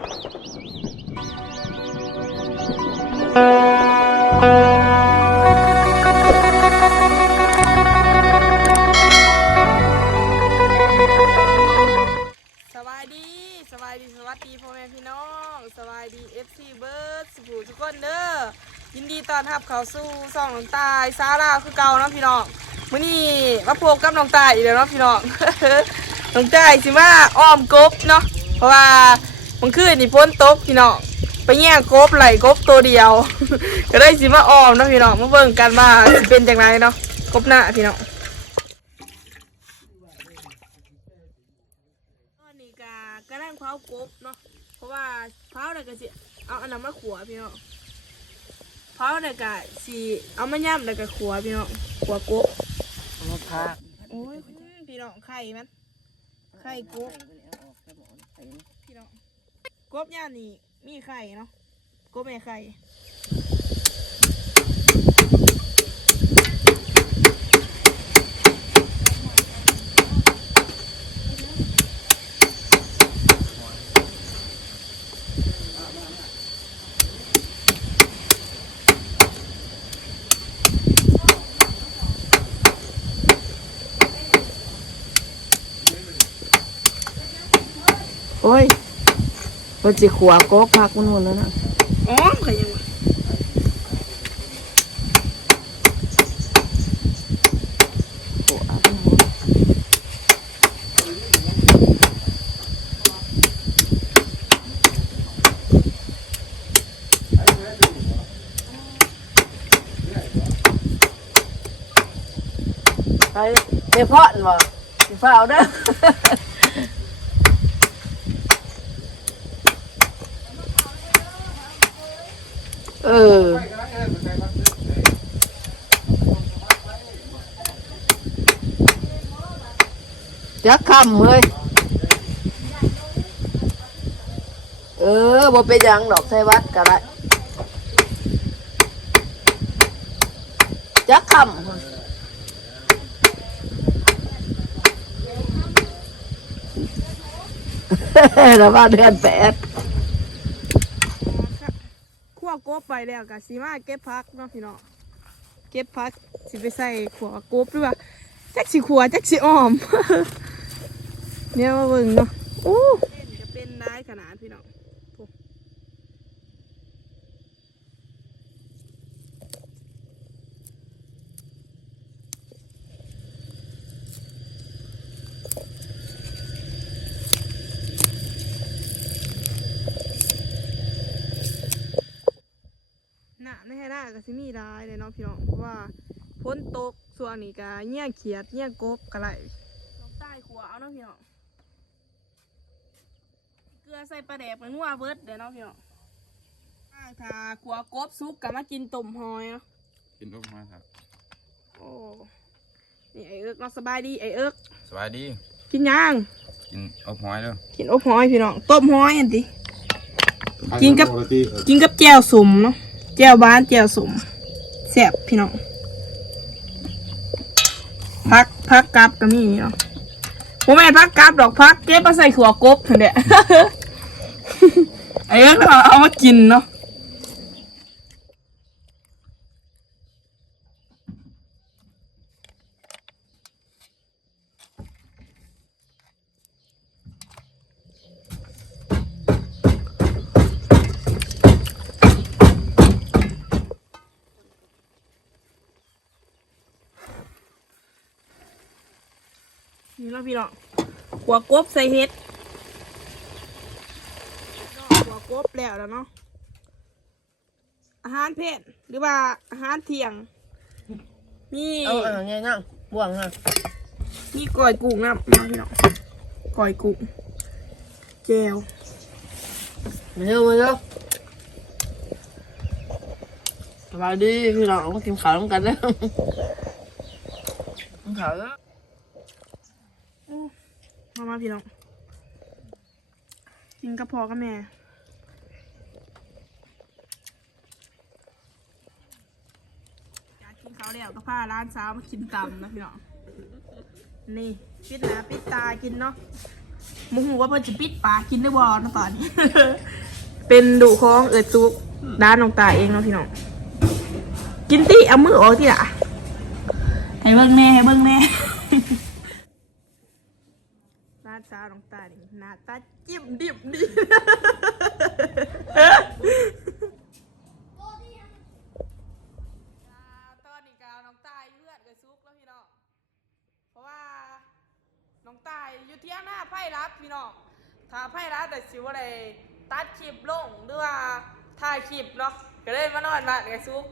สวัสดีสวัสดีสวัสดีพ่อแม่พี่น้องสวัสดีเอฟซีเบิร์ดสุภูทุกคนเด้อยินดีต้อนรับเขาสู่ซ่องน้องตายซาร่าคือเก่าเนาะพี่น้องมื้อนี้มาพบกับน้องตายอีกแล้วเนาะพี่น้อง น้องตายสิมาอ้อมกบเนาะเพราะว่า มื่อคืนนี่ฝนตกพี่น้องไปแย่งกบไหลกบตัวเดียว ก็ได้สิมาอ้อมเนาะพี่น้องมาเบิ่งกันว่าสิเป็นจังไงเนาะกบหน้าพี่น้องตอนนี้ก็กำลังเผากบเนาะเพราะว่าเผาเนี่ยก็สิเอาอันนั้นมาขัวพี่น้องเผาเนี่ยก็สิเอามาย่ำแล้วก็ขัวพี่น้องขัวกบมาพักโอ้ยพี่น้องไข่มันไข่กบพี่น้อง กบย่านนี่มีไข่เนาะกบแม่ไข่โอ้ย มันจะขัวก็พักมันหมดแล้วนะอ๋อไข่ยังวะขัวมันหมดไปเดี๋ยวพ่อนบ่สิเฝ้าเด้อ เออจักคำเฮ้ยเออบ่เป็นยังดอกไทวัดก็ได้จักคำเฮ้ยแล้วว่าเดือนแปด วกบไปแล้วก็สิมาเก็บพักเนาะพี่น้องเก็บพักสิไปใส่ขัวกบหรือว่าจักสิขัวจักสิอ้อมเนี่ยมาเบิ่งเนาะโอ้จะเป็นได้ขนาดพี่น้อง หน้าไม่ให้หน้าก็สิมีได้เลยเนาะพี่น้องเพราะว่าพ้นตกส่วนนี้ก็เงี้ยเขียดเงี้ยกบกะไรลองใต้ขัวเอาเนาะพี่น้องเกลือใส่ปลาแดกเป็นหัวเบิดเดี๋ยวเนาะพี่น้องอ่าถ้าขัวกบซุกก็มากินต้มหอยเนาะกินลูกมาครับโอ้นี่ไอเอิกเนาะสบายดีไอเอิกสบายดี กินย่างกินเอาหอยเด้อกินอบหอยพี่น้องต้มหอยอันติกินกับกินกับแจ่วสมเนาะ จียวบ้านแจ่วสมแซ่บพี่น้องพักพักกับก็มีเนาะผมไม่พักกับดอกพักเก็บมาใส่ขัวกบเถอะเด้ไอ้เรื่องเราเอามากินเนาะ นี่เนาะพี่น้องขัวกบใส่เห็ดขัวกบแล้วแล้วเนาะอาหารเพศหรือว่าอาหารเที่ยง มีเอาเอะไรนั่งบ่วงฮะมีก้อยกุ้งนะมาพี่น้องก้อยกุ้งแจวมาเร็วมาเร็วสบายดีพี่น้องมากินข้าวร่วมกันแล้วกินข้าวแล้ว มามาพี่น้องกินกับพ่อกับแม่จากกินข้าวแล้วก็พาร้านสาวมากินตำนะพี่น้องนี่ปิดหน้าปิดตากินเนาะมูหูว่าเพิ่นจะปิดปากกินได้บ่นะตอนนี้ เป็นดุของเอิดซุกด้านน้องตาเองเนาะพี่น้องกินติเอามือออกที่ละให้เบิ่งแม่ให้เบิ่งแม่ ร้าวน้องตายนี่หน้าตาจิ้มดิบดีตอนนี้กาวน้องตายเลือดกับซุกแล้วพี่น้อง เพราะว่าน้องตายอยู่เที่ยงหน้าไพ่รับพี่น้องถ้าไพ่รับแต่สิว่าได้ตัดคลิปลงหรือว่าถ่ายคลิปเนาะก็เลยมานอนบ้านกับซุก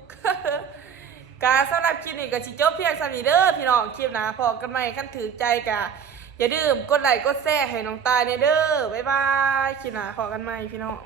การสำหรับคลิปนี้ก็สิจบเพียงสามีเด้อพี่น้องคลิปนะพอกันใหม่ขั้นถือใจกะ อย่าลืมกดไลค์กดแชร์ให้น้องตายเนี่ยเด้อบ๊ายบายคิดหนาขอกันใหม่พี่น้อง